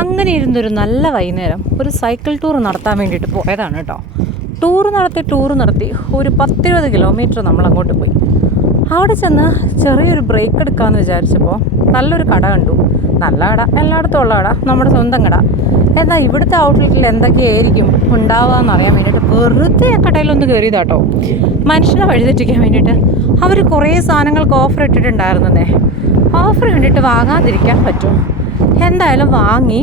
അങ്ങനെ ഇരുന്നൊരു നല്ല വൈകുന്നേരം ഒരു സൈക്കിൾ ടൂർ നടത്താൻ വേണ്ടിയിട്ട് പോയതാണ് കേട്ടോ. ടൂർ നടത്തി ഒരു 10-20 കിലോമീറ്റർ നമ്മൾ അങ്ങോട്ട് പോയി. അവിടെ ചെന്ന് ചെറിയൊരു ബ്രേക്ക് എടുക്കാമെന്ന് വിചാരിച്ചപ്പോൾ നല്ലൊരു കട കണ്ടു. നല്ല കട, എല്ലായിടത്തും ഉള്ള കട, നമ്മുടെ സ്വന്തം കട. എന്നാൽ ഇവിടുത്തെ ഔട്ട്ലെറ്റിൽ എന്തൊക്കെയായിരിക്കും ഉണ്ടാവുകയെന്ന് അറിയാൻ വേണ്ടിയിട്ട് വെറുതെ ആ കടയിലൊന്ന് കയറിയതാട്ടോ. മനുഷ്യനെ വഴിതെറ്റിക്കാൻ വേണ്ടിയിട്ട് അവർ കുറേ സാധനങ്ങൾക്ക് ഓഫർ ഇട്ടിട്ടുണ്ടായിരുന്നേ. ഓഫർ കണ്ടിട്ട് വാങ്ങാതിരിക്കാൻ പറ്റുമോ? എന്തായാലും വാങ്ങി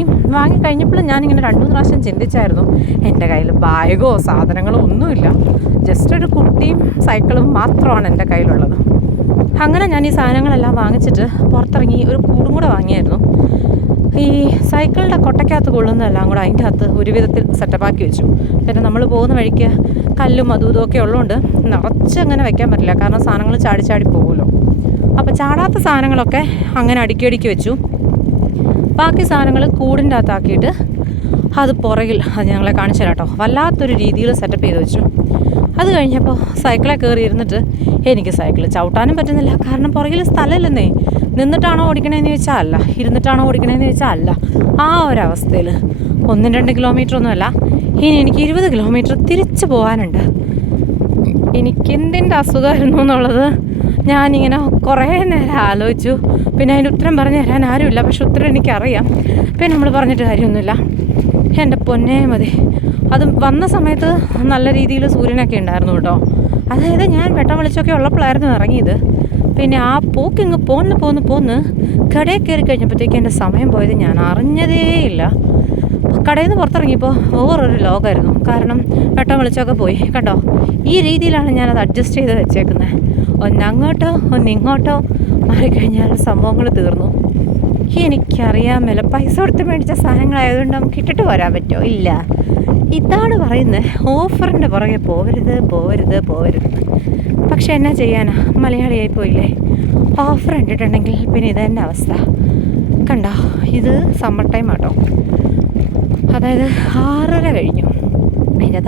കഴിഞ്ഞപ്പോൾ ഞാനിങ്ങനെ 2-3 പ്രാവശ്യം ചിന്തിച്ചായിരുന്നു. എൻ്റെ കയ്യിൽ ബാഗോ സാധനങ്ങളോ ഒന്നുമില്ല, ജസ്റ്റ് ഒരു കുട്ടിയും സൈക്കിളും മാത്രമാണ് എൻ്റെ കയ്യിലുള്ളത്. അങ്ങനെ ഞാൻ ഈ സാധനങ്ങളെല്ലാം വാങ്ങിച്ചിട്ട് പുറത്തിറങ്ങി ഒരു കൂടും കൂടെ വാങ്ങിയായിരുന്നു. ഈ സൈക്കിളിൻ്റെ കൊട്ടയ്ക്കകത്ത് കൊള്ളുന്നതെല്ലാം കൂടെ അതിൻ്റെ അകത്ത് ഒരു വിധത്തിൽ സെറ്റപ്പാക്കി വെച്ചു. പിന്നെ നമ്മൾ പോകുന്ന വഴിക്ക് കല്ലും അതും ഇതുമൊക്കെ ഉള്ളതുകൊണ്ട് നിറച്ചങ്ങനെ വയ്ക്കാൻ പറ്റില്ല, കാരണം സാധനങ്ങൾ ചാടി പോകുമല്ലോ. അപ്പോൾ ചാടാത്ത സാധനങ്ങളൊക്കെ അങ്ങനെ അടുക്കി വെച്ചു. ബാക്കി സാധനങ്ങൾ കൂടിൻ്റെ അകത്താക്കിയിട്ട് അത് പുറകിൽ, അത് ഞങ്ങളെ കാണിച്ചു തരാം കേട്ടോ, വല്ലാത്തൊരു രീതിയിൽ സെറ്റപ്പ് ചെയ്ത് വെച്ചു. അത് കഴിഞ്ഞപ്പോൾ സൈക്കിളെ കയറി ഇരുന്നിട്ട് എനിക്ക് സൈക്കിൾ ചവിട്ടാനും പറ്റുന്നില്ല, കാരണം പുറകിൽ സ്ഥലമില്ലെന്നേ. നിന്നിട്ടാണോ ഓടിക്കണേന്ന് ചോദിച്ചാൽ അല്ല, ഇരുന്നിട്ടാണോ ഓടിക്കണേന്ന് ചോദിച്ചാൽ അല്ല. ആ ഒരവസ്ഥയിൽ 1-2 കിലോമീറ്റർ ഒന്നുമല്ല, ഇനി എനിക്ക് 20 കിലോമീറ്റർ തിരിച്ചു പോകാനുണ്ട്. എനിക്കെന്തിൻ്റെ അസുഖമായിരുന്നു എന്നുള്ളത് ഞാനിങ്ങനെ കുറേ നേരം ആലോചിച്ചു. പിന്നെ അതിൻ്റെ ഉത്തരം പറഞ്ഞു തരാൻ ആരുമില്ല, പക്ഷെ ഉത്തരം എനിക്കറിയാം. പിന്നെ നമ്മൾ പറഞ്ഞിട്ട് കാര്യമൊന്നുമില്ല. എൻ്റെ പൊന്നേ മതി. അത് വന്ന സമയത്ത് നല്ല രീതിയിൽ സൂര്യനൊക്കെ ഉണ്ടായിരുന്നു കേട്ടോ. അതായത് ഞാൻ വെട്ടം വെളിച്ചമൊക്കെ ഉള്ളപ്പോഴായിരുന്നു ഇറങ്ങിയത്. പിന്നെ ആ പോക്കിങ്ങ് പോന്ന് കടയിൽ കയറി കഴിഞ്ഞപ്പോഴത്തേക്ക് എൻ്റെ സമയം പോയത് ഞാൻ അറിഞ്ഞതേയില്ല. കടയിൽ നിന്ന് പുറത്തിറങ്ങിയപ്പോൾ വേറൊരു ലോകമായിരുന്നു, കാരണം വെട്ടം വെളിച്ചമൊക്കെ പോയി. കണ്ടോ, ഈ രീതിയിലാണ് ഞാനത് അഡ്ജസ്റ്റ് ചെയ്ത് വെച്ചേക്കുന്നത്. ഒന്നങ്ങോട്ടോ ഒന്നിങ്ങോട്ടോ മാറിക്കഴിഞ്ഞാൽ സംഭവങ്ങൾ തീർന്നു. എനിക്കറിയാൻ മേല, പൈസ കൊടുത്ത് മേടിച്ച സാധനങ്ങളായതുകൊണ്ട് നമുക്ക് ഇട്ടിട്ട് വരാൻ പറ്റുമോ? ഇല്ല. ഇതാണ് പറയുന്നത്, ഓഫറിൻ്റെ പുറകെ പോവരുത്. പക്ഷെ എന്നാ ചെയ്യാനാ, മലയാളിയായി പോയില്ലേ. ഓഫർ കണ്ടിട്ടുണ്ടെങ്കിൽ പിന്നെ ഇത് തന്നെ അവസ്ഥ. കണ്ടോ, ഇത് സമ്മർ ടൈം ആട്ടോ, അതായത് 6:30 കഴിഞ്ഞു. അതിൻ്റെ